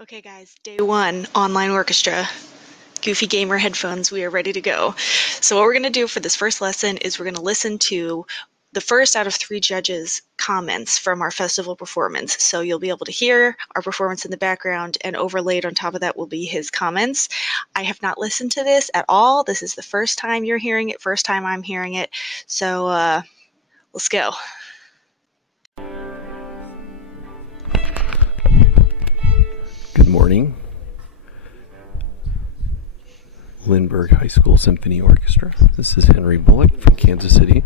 Okay guys, day one, online orchestra. Goofy Gamer headphones, we are ready to go. So what we're going to do for this first lesson is we're going to listen to the first out of 3 judges' comments from our festival performance. So you'll be able to hear our performance in the background, and overlaid on top of that will be his comments. I have not listened to this at all. This is the first time you're hearing it, first time I'm hearing it. So let's go. Good morning. Lindbergh High School Symphony Orchestra. This is Henry Bullock from Kansas City.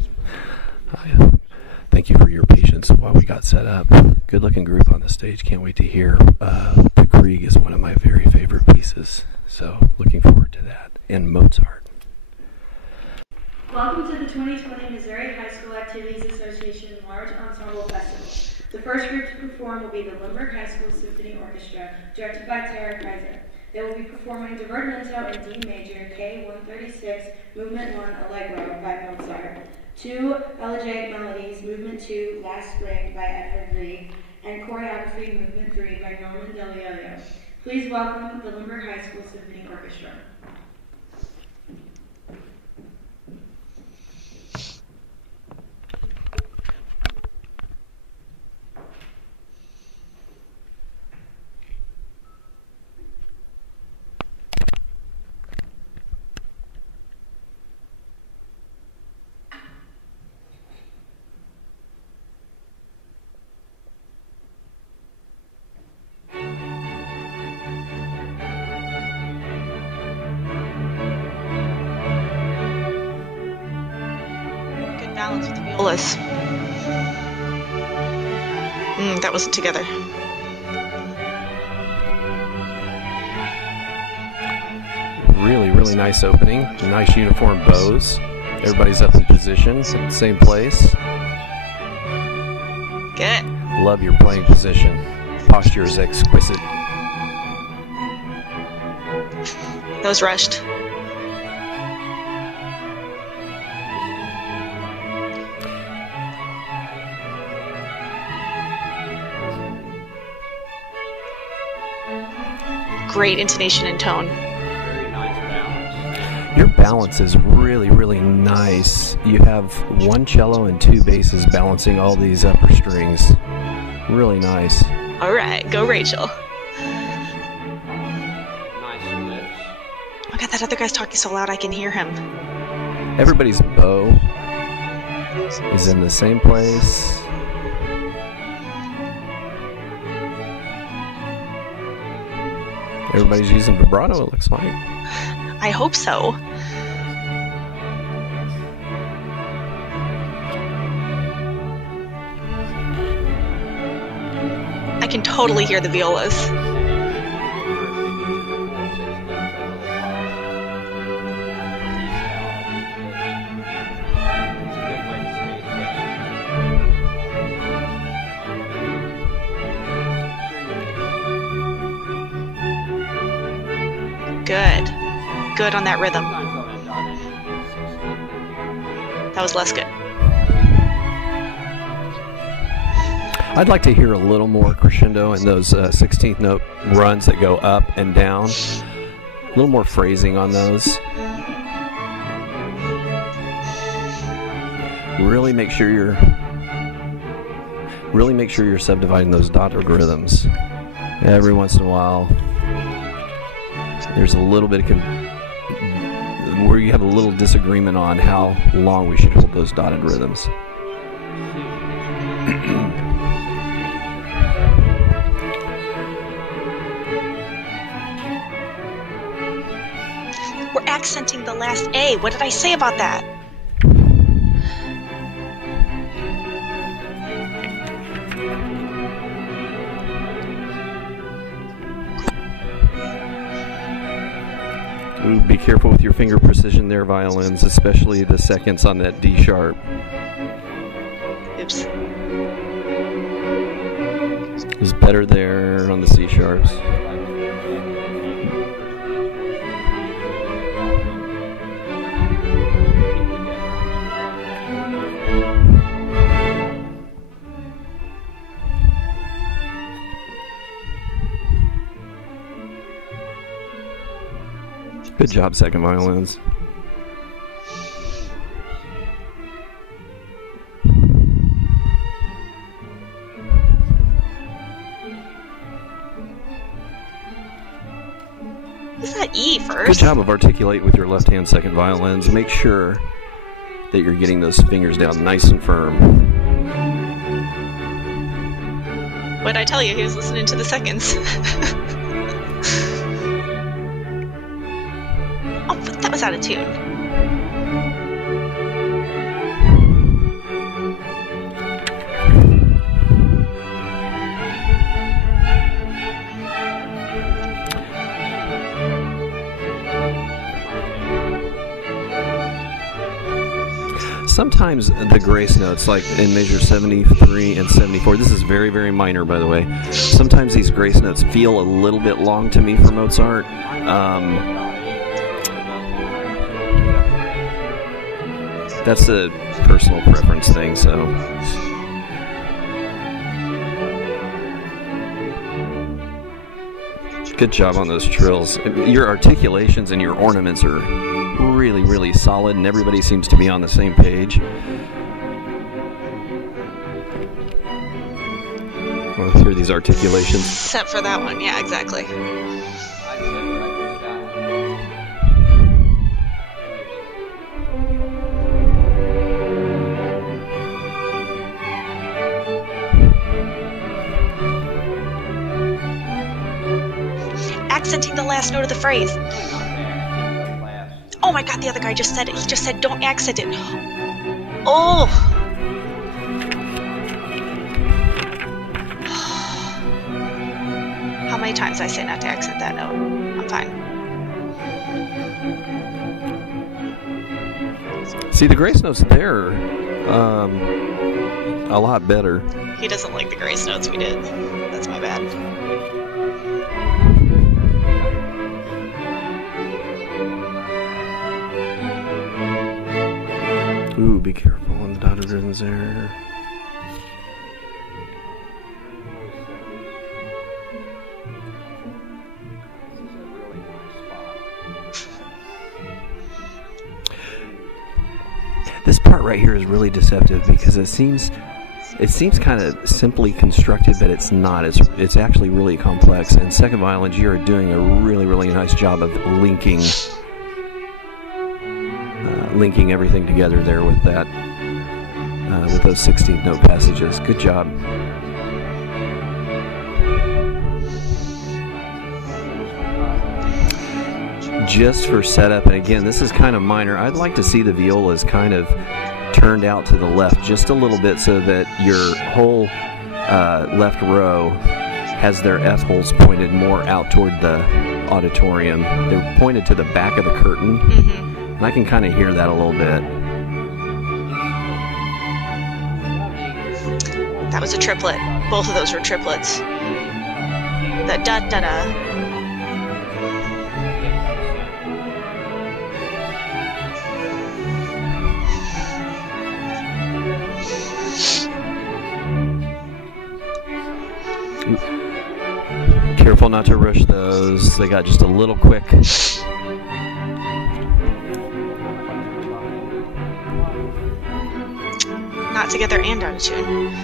Thank you for your patience while we got set up. Good looking group on the stage. Can't wait to hear. The Grieg is one of my very favorite pieces. So looking forward to that. And Mozart. Welcome to the 2020 Missouri High School Activities Association Large Ensemble Festival. The first group to perform will be the Lindbergh High School Symphony Orchestra, directed by Tara Kaiser. They will be performing Divertimento in D major, K-136, Movement 1, Allegro by Mozart, 2 Elegiac Melodies, Movement 2, Last Spring by Edvard Grieg, and Choreography Movement 3 by Norman Delioio. Please welcome the Lindbergh High School Symphony Orchestra. Balance with the violas. That wasn't together. Really nice opening. Nice uniform bows. Everybody's up in position, in the same place. Good. Love your playing position. Posture is exquisite. That was rushed. Great intonation and tone. Very nice balance. Your balance is really nice. You have 1 cello and 2 basses balancing all these upper strings. Really nice. All right, go Rachel. Nice lips. Oh God, that other guy's talking so loud I can hear him. Everybody's bow is in the same place. Everybody's using vibrato, it looks like. I hope so. I can totally hear the violas. Good on that rhythm. That was less good. I'd like to hear a little more crescendo in those 16th note runs that go up and down. A little more phrasing on those. Really make sure you're subdividing those dotted rhythms. Every once in a while, there's a little bit of where you have a little disagreement on how long we should hold those dotted rhythms. We're accenting the last A. What did I say about that? Ooh, be careful with your finger precision there, violins, especially the seconds on that D sharp. Oops. It's better there on the C sharps. Good job, second violins. Is that E first? Good job of articulating with your left hand second violins. Make sure that you're getting those fingers down nice and firm. What did I tell you? He was listening to the seconds. Oh, but that was out of tune. Sometimes the grace notes, like in measure 73 and 74, this is very, very minor, by the way. Sometimes these grace notes feel a little bit long to me for Mozart. That's a personal preference thing, so. Good job on those trills. Your articulations and your ornaments are really, really solid, and everybody seems to be on the same page. Well, hear these articulations. Except for that one, yeah, exactly. Accenting the last note of the phrase. Oh my god, the other guy just said it. He just said, don't accent it. Oh! How many times did I say not to accent that note? I'm fine. See, the grace notes there a lot better. He doesn't like the grace notes we did. That's my bad. Ooh, be careful on the dotted rhythms there. This part right here is really deceptive because it seems kind of simply constructed, but it's not. It's actually really complex. And second violins, you're doing a really, really nice job of linking everything together there with that, with those 16th note passages. Good job. Just for setup, and again, this is kind of minor. I'd like to see the violas kind of turned out to the left just a little bit so that your whole left row has their F holes pointed more out toward the auditorium. They're pointed to the back of the curtain. Mm-hmm. And I can kind of hear that a little bit. That was a triplet. Both of those were triplets. The da-da-da. Careful not to rush those. They got just a little quick. Not together and out of tune.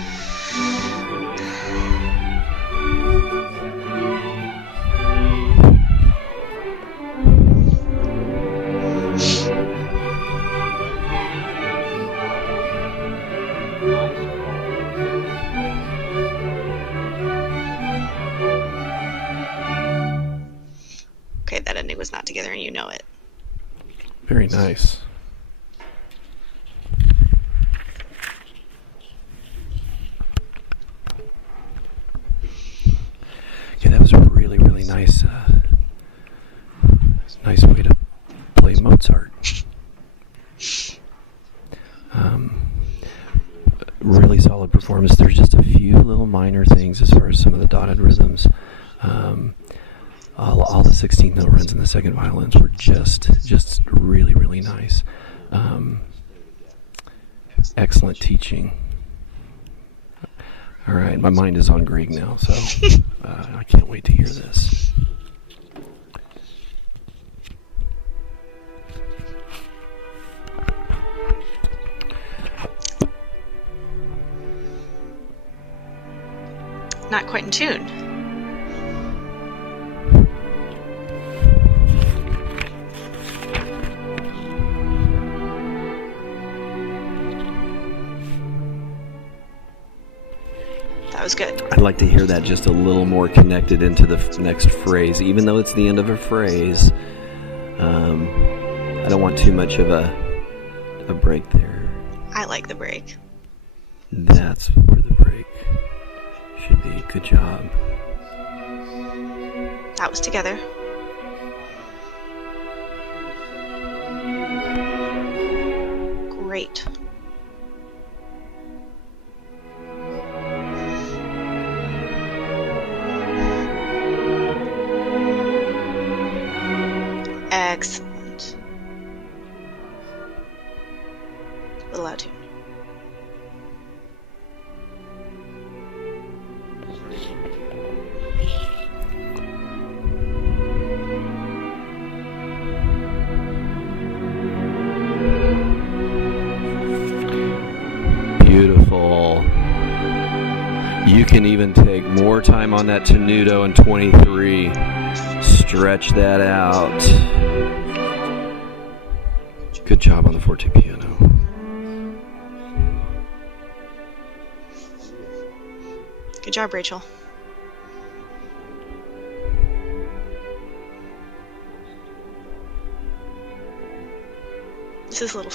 Okay, that ending was not together and you know it. Very nice. Yeah, that was a really, really nice, nice way to play Mozart. Really solid performance. There's just a few little minor things as far as some of the dotted rhythms. All the 16th note runs in the second violins were just really, really nice. Excellent teaching. All right, my mind is on Grieg now, so I can't wait to hear this. quite in tune. That was good. I'd like to hear that just a little more connected into the next phrase, even though it's the end of a phrase. I don't want too much of a break there. I like the break. That's where the break should be. Good job. That was together. Great. Excellent. A little out tune. Beautiful. You can even take more time on that tenuto in 23. Stretch that out. Good job on the forte piano. Good job, Rachel. This is a little...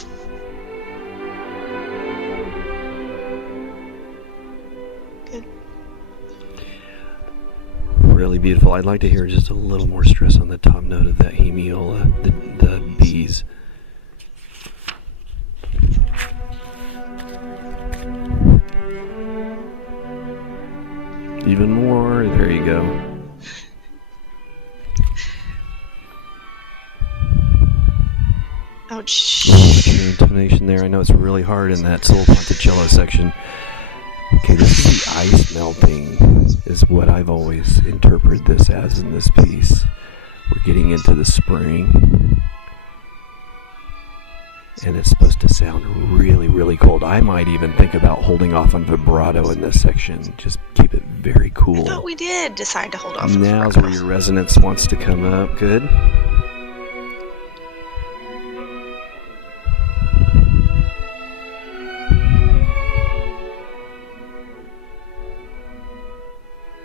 Good. Really beautiful. I'd like to hear just a little more stress on the top note of that hemiola, the B's. Even more. There you go. Ouch. Your intonation there. I know it's really hard in that solo ponticello section. Okay, this is the ice melting, is what I've always interpreted this as in this piece. We're getting into the spring. And it's supposed to sound really, really cold. I might even think about holding off on vibrato in this section. Just keep it very cool. I thought we did decide to hold off on Now's vibrato. where your resonance wants to come up. Good.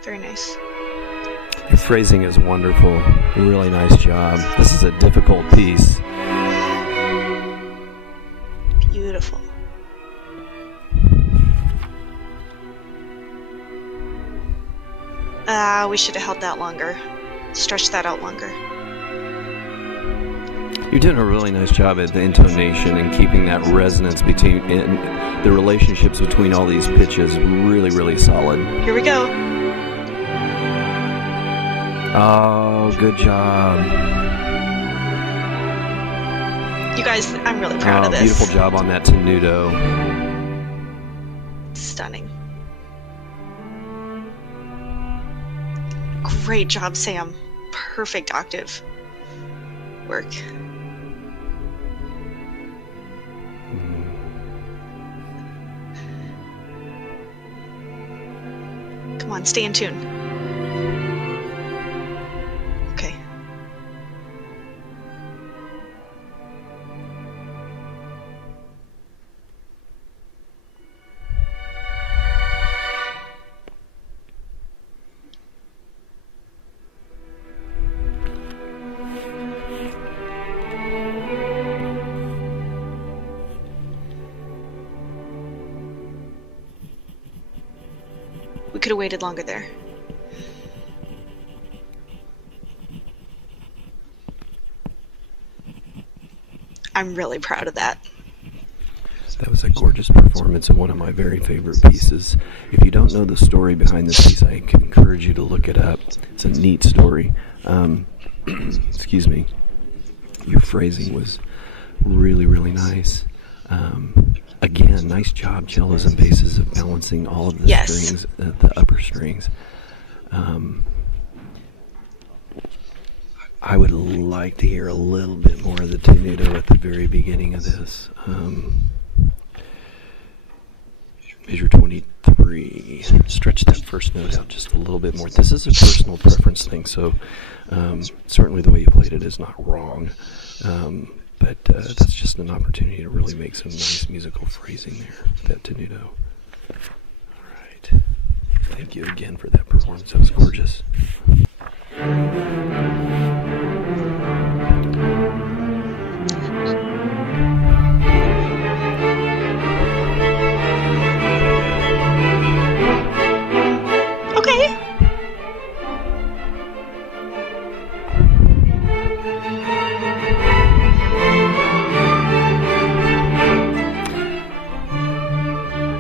Very nice. Your phrasing is wonderful. Really nice job. This is a difficult piece. Beautiful. We should have held that longer. Stretched that out longer. You're doing a really nice job at the intonation and keeping that resonance between the relationships between all these pitches really, really solid. Here we go. Oh, good job. You guys, I'm really proud of this. Beautiful job on that tenuto. Stunning. Great job, Sam. Perfect octave work. Come on, stay in tune. Okay. We could have waited longer there. I'm really proud of that. That was a gorgeous performance and one of my very favorite pieces. If you don't know the story behind this piece, I encourage you to look it up. It's a neat story. Excuse me. Your phrasing was really, really nice. Again, nice job, cellos and basses, of balancing all of the strings, the upper strings. I would like to hear a little bit more of the tenuto at the very beginning of this. Measure 23. 33. Stretch that first note out just a little bit more. This is a personal preference thing, so certainly the way you played it is not wrong. But that's just an opportunity to really make some nice musical phrasing there, that tenuto. All right. Thank you again for that performance. That was gorgeous. Okay.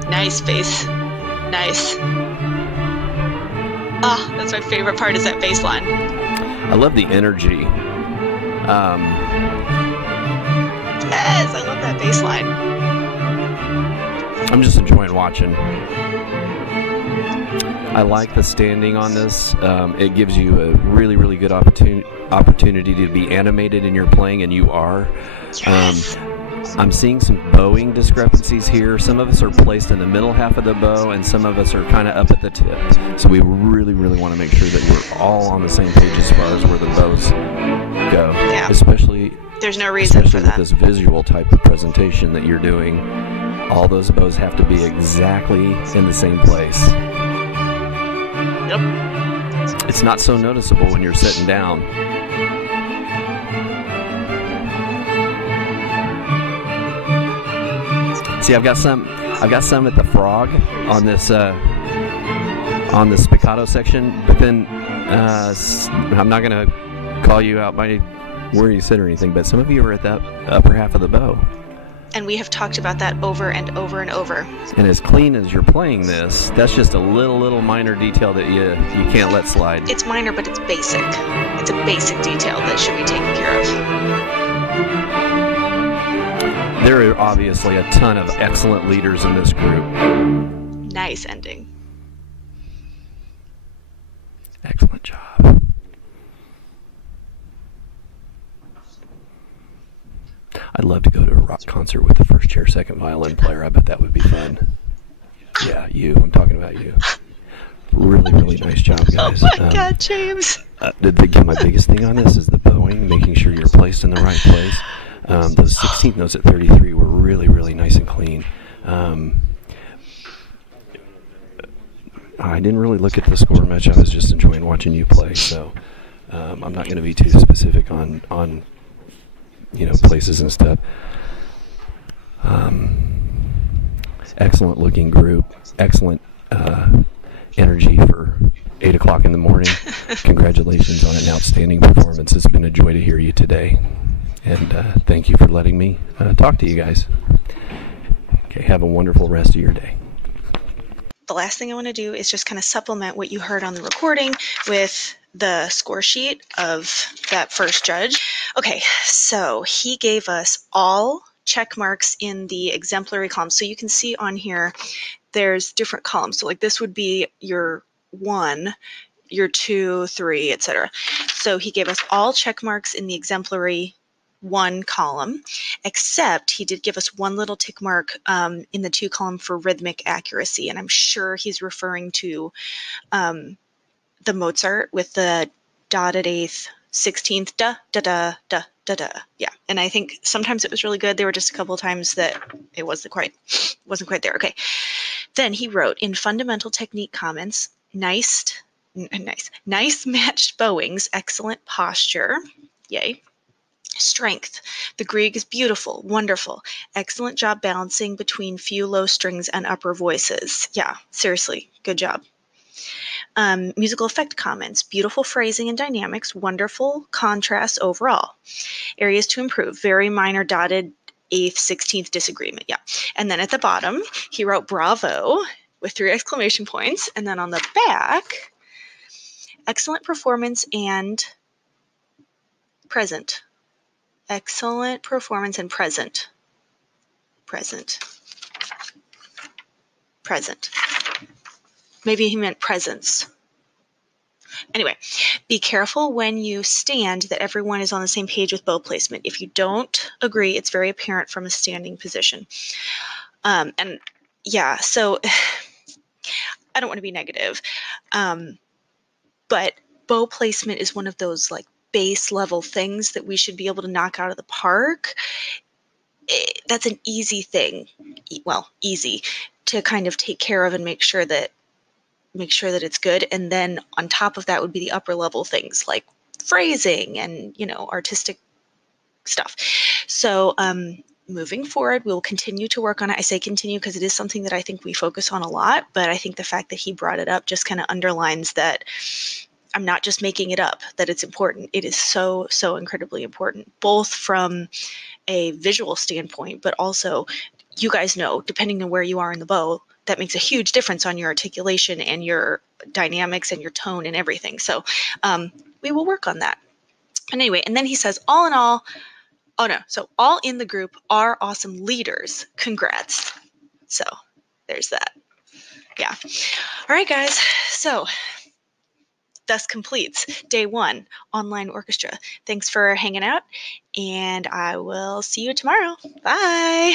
Nice bass. Nice. Ah, that's my favorite part, is that bass line. I love the energy. Yes, I love that bass line. I'm just enjoying watching. I like the standing on this. It gives you a really, really good opportunity to be animated in your playing, and you are. Yes. I'm seeing some bowing discrepancies here. Some of us are placed in the middle half of the bow, and some of us are kind of up at the tip. So we really, really want to make sure that we're all on the same page as far as where the bows go. Yeah. Especially, there's no reason for with that. this visual type of presentation that you're doing. All those bows have to be exactly in the same place. Yep. It's not so noticeable when you're sitting down. See, I've got some at the frog on this spiccato section, but then I'm not going to call you out by where you sit or anything, but some of you are at that upper half of the bow. And we have talked about that over and over and over. And as clean as you're playing this, that's just a little minor detail that you can't let slide. It's minor, but it's basic. It's a basic detail that should be taken care of. There are obviously a ton of excellent leaders in this group. Nice ending. Excellent job. I'd love to go to a rock concert with the first chair, second violin player. I bet that would be fun. Yeah, you. I'm talking about you. Really, really nice job, guys. Oh my God, James. My biggest thing on this is the bowing, making sure you're placed in the right place. Those 16th notes at 33 were really, really nice and clean. I didn't really look at the score much. I was just enjoying watching you play. So I'm not going to be too specific on places and stuff. Excellent looking group. Excellent energy for 8 o'clock in the morning. Congratulations on an outstanding performance. It's been a joy to hear you today. And thank you for letting me talk to you guys. Okay, have a wonderful rest of your day. The last thing I want to do is just kind of supplement what you heard on the recording with the score sheet of that first judge. Okay, so he gave us all check marks in the exemplary column. So you can see on here, there's different columns. So like this would be your 1, your 2, 3, etc. So he gave us all check marks in the exemplary 1 column, except he did give us one little tick mark in the 2 column for rhythmic accuracy. And I'm sure he's referring to the Mozart with the dotted 8th, 16th, da, da, da, da, da, da. Yeah. And I think sometimes it was really good. There were just a couple of times that it wasn't quite there. Okay. Then he wrote in fundamental technique comments, nice matched bowings, excellent posture. Yay. Strength. The Grieg is beautiful, wonderful. Excellent job balancing between few low strings and upper voices. Yeah, seriously, good job. Musical effect comments. Beautiful phrasing and dynamics. Wonderful contrast overall. Areas to improve. Very minor dotted 8th, 16th disagreement. Yeah. And then at the bottom, he wrote bravo with 3 exclamation points. And then on the back, excellent performance and present. Excellent performance and present. Present. Maybe he meant presence. Anyway, be careful when you stand that everyone is on the same page with bow placement. If you don't agree, it's very apparent from a standing position. And yeah, so I don't want to be negative, but bow placement is one of those like base level things that we should be able to knock out of the park. That's an easy thing, well, easy to kind of take care of and make sure that it's good. And then on top of that would be the upper level things like phrasing and, artistic stuff. So moving forward, we'll continue to work on it. I say continue because it is something that I think we focus on a lot, but I think the fact that he brought it up just kind of underlines that I'm not just making it up, that it's important. It is so, so incredibly important, both from a visual standpoint, but also, you guys know, depending on where you are in the bow, that makes a huge difference on your articulation and your dynamics and your tone and everything. So we will work on that. And anyway, and then he says, all in all, all in the group are awesome leaders. Congrats. So there's that. Yeah. All right, guys. So thus completes day 1, online orchestra. Thanks for hanging out, and I will see you tomorrow. Bye.